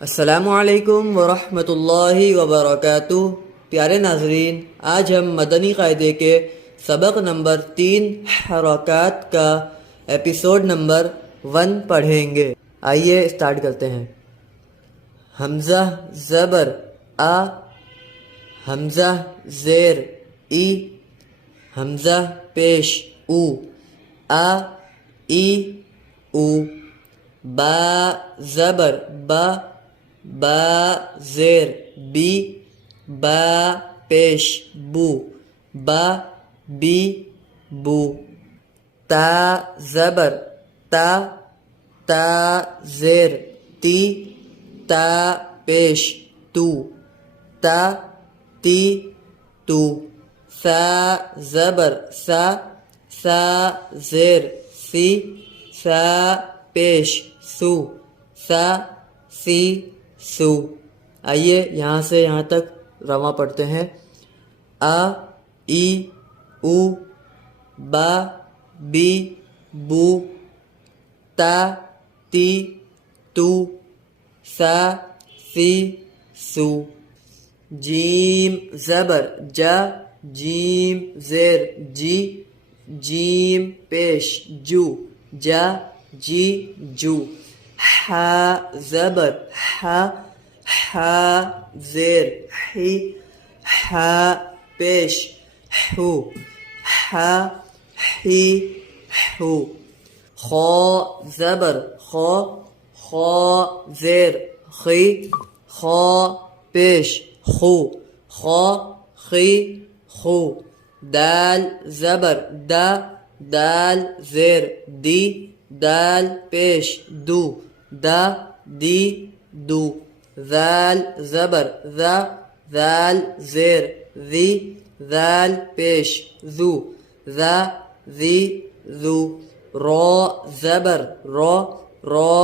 السلام علیکم ورحمۃ اللہ وبرکاتہ۔ پیارے ناظرین، آج ہم مدنی قاعدے کے سبق نمبر 3 حرکات کا ایپیسوڈ نمبر 1 پڑھیں گے۔ آئیے اسٹارٹ کرتے ہیں۔ حمزہ زبر آ، حمزہ زیر ای، حمزہ پیش او، آ ای او، با زبر با، با زیر بی، با پیش بو، با بی بو، تا زبر تا، تا زیر تی، تا پیش تو، تا تی تو، ثا زبر سا، سا زیر سی، سا پیش سو، سا سی سو۔ آئیے یہاں سے یہاں تک رواں پڑھتے ہیں۔ آ ای او، با بی بو، تا تی تو، سا سی سو۔ جیم زبر جا، جیم زیر جی، جیم پیش جو، جا جی جو۔ حا زبر حا، حا زیر حی، حا پیش حو، حا حی حو۔ خا زبر خا، خا زیر خی، خا پیش خو، خا خی خو۔ دال زبر دا، دال زیر دی، دال پیش دو، دا دی دو۔ ذال زبر ذا، ذال زیر ذی، ذال پیش ذو، ذا ذی ذو۔ را زبر را، را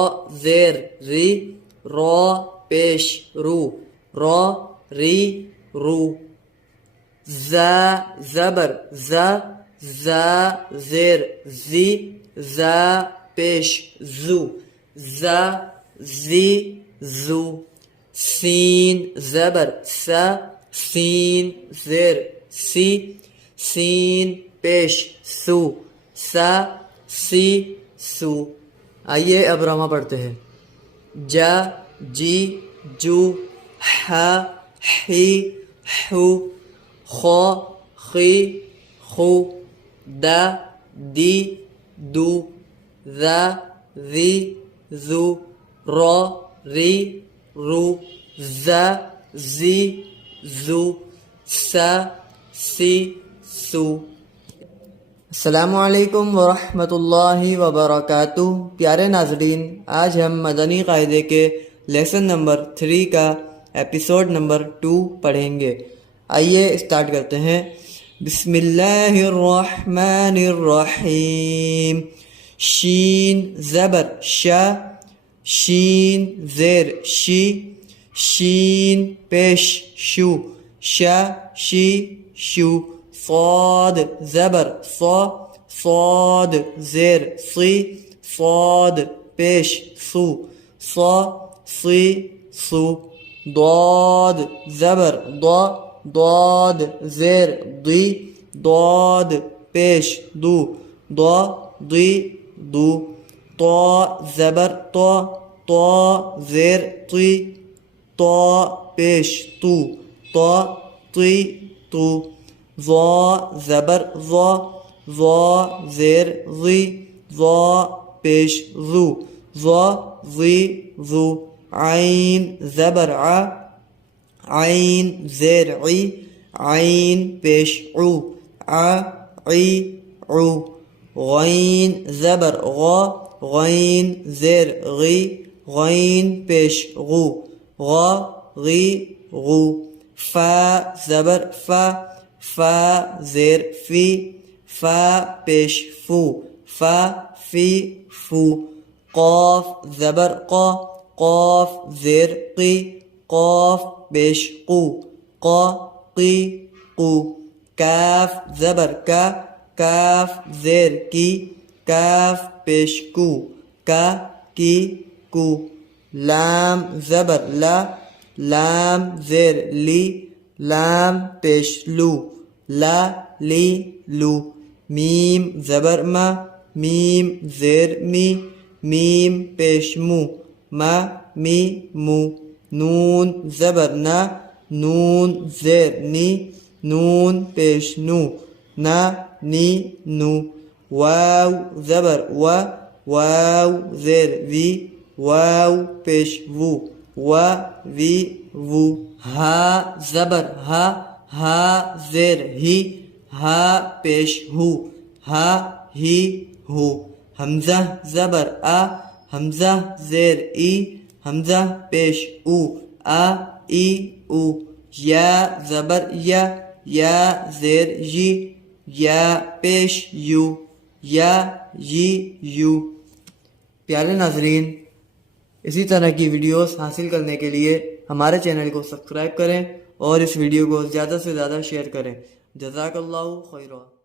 زیر ری، را پیش رو، را ری رو۔ زا زبر زا، زا زیر زی، زا پیش زو، زا زی زو۔ سین زبر سا، سین زیر سی، سین پیش سو، سا سی سو۔ آئیے اب رواں پڑھتے ہیں۔ جا جی جو، حا حی حو، خا خی خو، دا دی دو، ذا ذی ذو۔ را ری رو، زا زی زو، سا سی سو۔ السلام علیکم ورحمۃ اللہ وبرکاتہ۔ پیارے ناظرین، آج ہم مدنی قاعدے کے لیسن نمبر 3 کا ایپیسوڈ نمبر 2 پڑھیں گے۔ آئیے اسٹارٹ کرتے ہیں۔ بسم اللہ الرحمن الرحیم۔ شین زبر شا، شین زیر شی، شین پیش شو، شا شی شو۔ صاد زبر صا، صاد زیر صی، صاد پیش سو، صا سی سو۔ ضاد زبر ضا، ضاد زیر ضی، ضاد پیش دو، ضا ضی دو۔ طا زبر طا، طا زیر طی، طا پیش تو، طا طی تو۔ ظا زبر ظا، ظا زیر ظی، ظا پیش ذو، ظا ظی ذو۔ عین زبر ع، عین زیر عی، عین پیش عو، ع عی عو۔ غین زبر غا، غین زیر غی، غین پیش غو، غا غی غو۔ فا زبر فا، فا زیر فی، فا پیش فو، فا فی فو۔ قاف زبر قا، قاف زیر قی، قاف پیش قو، قا قی قو۔ کاف زبر کا، کاف زیر کی، کاف پیش کو، کا کی کو۔ لام زبر لا، لام زیر لی، لام پیش لو، لا لی لو. میم زبر ما، میم زیر می، میم پیش مو، ما می مو. نون زبر نا، نون زیر نی، نون پیش نو، نا نی نو. واو زبر و، واو زیر وی، واو پیش وو، وا وی وو. ہا زبر ہا، ہا زیر ہی، ہا پیش ہو، ہا ہی ہو. حمزہ زبر آ، حمزہ زیر ای، حمزہ پیش او، آ ای او. یا زبر یا، یا زیر یی، یا پیش یو، یا یی یو. پیارے ناظرین، اسی طرح کی ویڈیوز حاصل کرنے کے لیے ہمارے چینل کو سبسکرائب کریں اور اس ویڈیو کو زیادہ سے زیادہ شیئر کریں. جزاک اللہ خیرہ.